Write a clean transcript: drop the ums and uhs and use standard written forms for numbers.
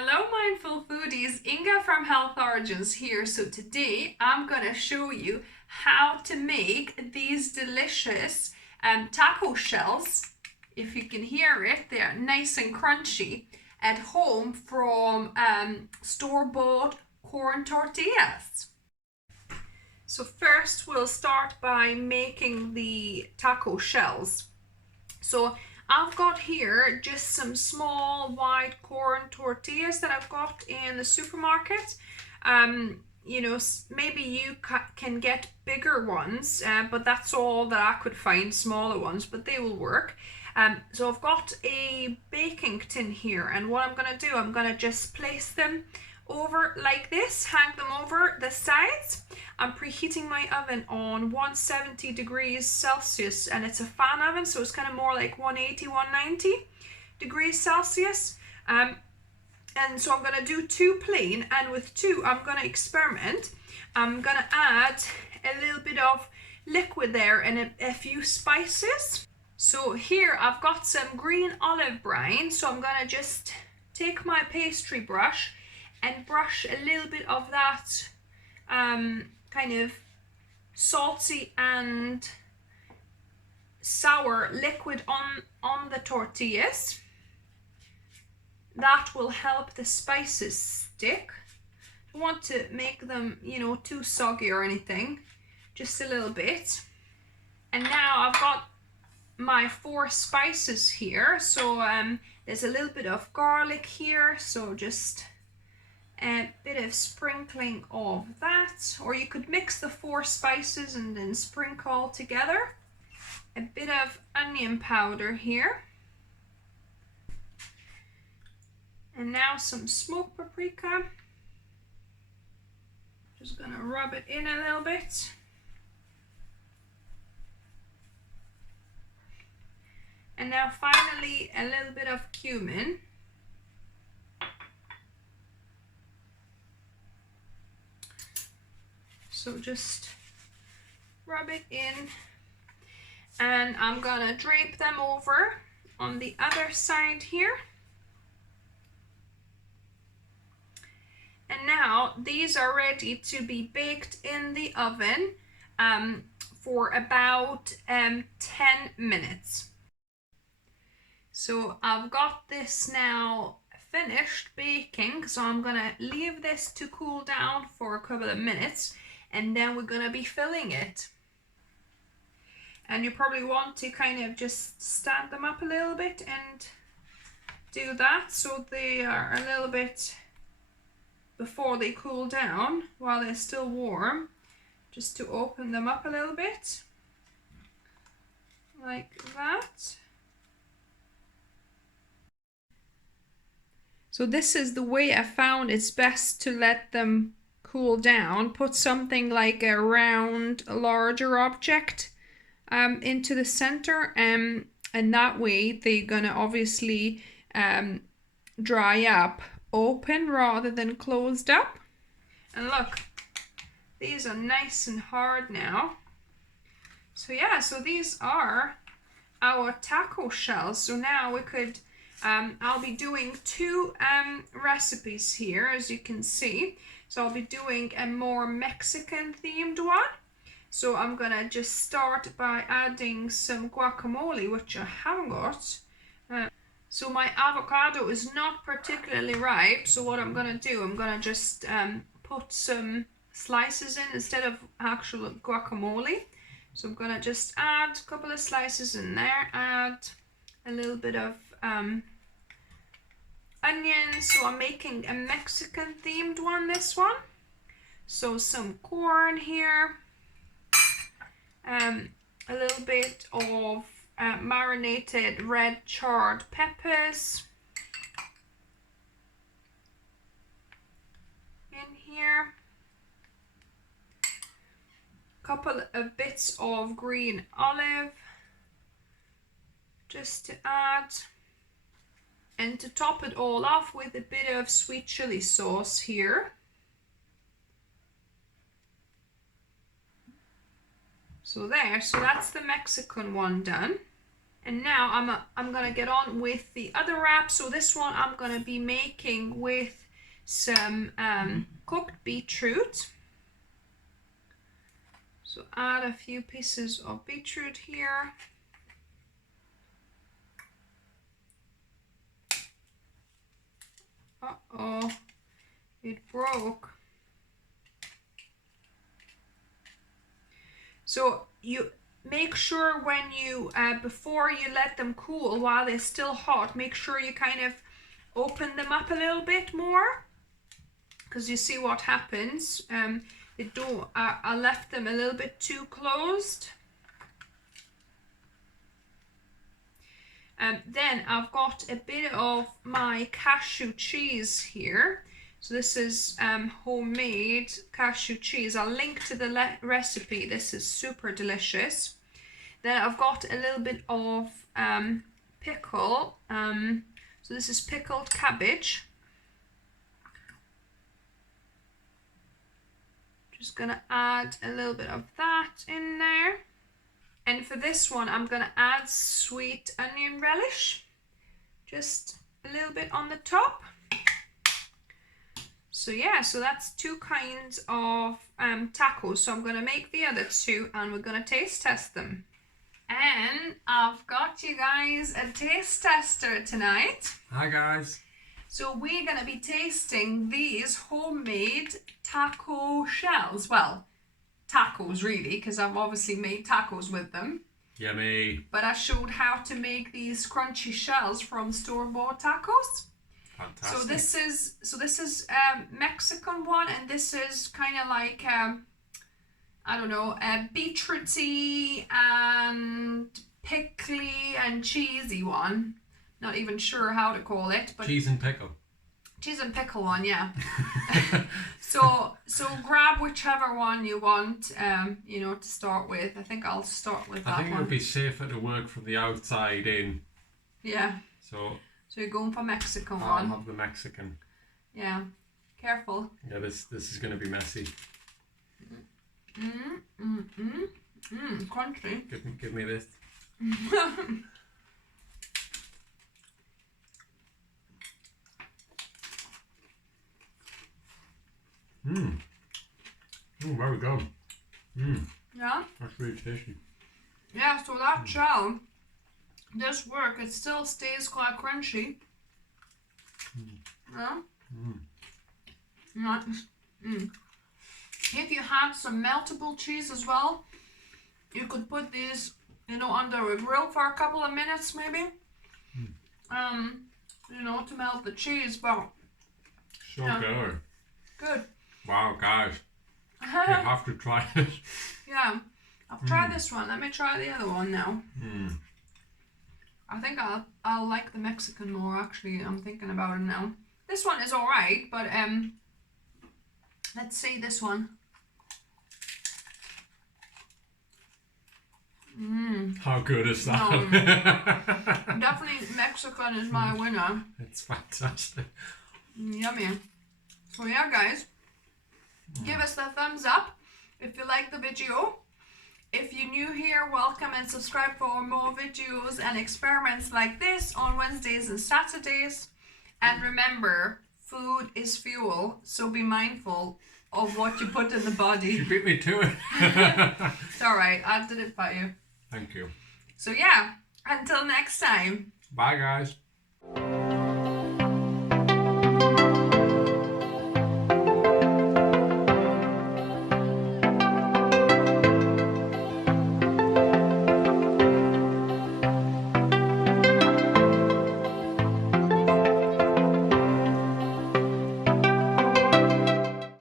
Hello mindful foodies, Inga from Health Origins here. So today I'm gonna show you how to make these delicious taco shells. If you can hear it, they're nice and crunchy at home from store-bought corn tortillas. So first we'll start by making the taco shells. So I've got here just some small white corn tortillas that I've got in the supermarket. You know, maybe you can get bigger ones, but that's all that I could find, smaller ones, but they will work. So I've got a baking tin here, and what I'm going to do, I'm going to just place them over like this, hang them over the sides. I'm preheating my oven on 170 degrees Celsius, and it's a fan oven, so it's kind of more like 180, 190 degrees Celsius. And so I'm going to do two plain, and with two I'm going to experiment. I'm going to add a little bit of liquid there and a few spices. So here I've got some green olive brine, so I'm going to just take my pastry brush and brush a little bit of that kind of salty and sour liquid on the tortillas. That will help the spices stick. Don't want to make them, you know, too soggy or anything, just a little bit. And now I've got my 4 spices here. So there's a little bit of garlic here, so just a bit of sprinkling of that, or you could mix the 4 spices and then sprinkle together. A bit of onion powder here, and now some smoked paprika. Just gonna rub it in a little bit. And now finally a little bit of cumin. So just rub it in, and I'm gonna drape them over on the other side here. And now these are ready to be baked in the oven for about 10 minutes. So I've got this now finished baking, so I'm gonna leave this to cool down for a couple of minutes, and then we're gonna be filling it. And you probably want to kind of just stand them up a little bit and do that so they are a little bit, before they cool down, while they're still warm, just to open them up a little bit like that. So this is the way I found it's best to let them cool down. Put something like a round, larger object into the center, and that way they're gonna obviously dry up open rather than closed up. And look, these are nice and hard now. So yeah, so these are our taco shells. So now we could I'll be doing 2 recipes here, as you can see. So I'll be doing a more Mexican themed one. So I'm gonna just start by adding some guacamole, which I haven't got. So my avocado is not particularly ripe, so what I'm gonna do, I'm gonna just put some slices in instead of actual guacamole. So I'm gonna just add a couple of slices in there, add a little bit of onions. So I'm making a Mexican themed one, this one. So some corn here, a little bit of marinated red charred peppers in here, a couple of bits of green olive just to add, and to top it all off with a bit of sweet chili sauce here. So there, so that's the Mexican one done. And now I'm gonna get on with the other wrap. So this one I'm gonna be making with some cooked beetroot. So add a few pieces of beetroot here. Uh-oh, it broke. So you make sure when you, before you let them cool, while they're still hot, make sure you kind of open them up a little bit more. Because you see what happens. I left them a little bit too closed. Then I've got a bit of my cashew cheese here. So this is homemade cashew cheese. I'll link to the recipe. This is super delicious. Then I've got a little bit of pickle. So this is pickled cabbage. Just gonna add a little bit of that in there. And for this one, I'm gonna add sweet onion relish. Just a little bit on the top. So yeah, so that's two kinds of tacos. So I'm gonna make the other two and we're gonna taste test them. And I've got you guys a taste tester tonight. Hi guys. So we're gonna be tasting these homemade taco shells. Well, tacos really, because I've obviously made tacos with them. Yummy. But I showed how to make these crunchy shells from store-bought tacos. Fantastic. So this is Mexican one, and this is kind of like I don't know, a beetrooty and pickly and cheesy one. Not even sure how to call it, but cheese and pickle. Cheese and pickle one, yeah. so grab whichever one you want, you know, to start with. I think I'll start with that one. I think it would be safer to work from the outside in. Yeah. So you're going for Mexican one. I'll have the Mexican. Yeah. Careful. Yeah, this is going to be messy. Crunchy. Give me this. Oh, very good. Yeah. That's really tasty. Yeah, so that shell does work. It still stays quite crunchy. Yeah. Nice. If you had some meltable cheese as well, you could put these, you know, under a grill for a couple of minutes maybe. You know, to melt the cheese, but So good. Good. Wow, guys. You have to try it. Yeah. I've tried this one. Let me try the other one now. I think I'll like the Mexican more actually. I'm thinking about it now. This one is alright, but let's see this one. How good is that? No. Definitely Mexican is my winner. It's fantastic. Yummy. So yeah, guys, give us the thumbs up if you like the video. If you're new here, welcome and subscribe for more videos and experiments like this on Wednesdays and Saturdays. And remember, food is fuel, so be mindful of what you put in the body. You beat me to it. It's alright, I did it by you. Thank you. So yeah, until next time. Bye guys.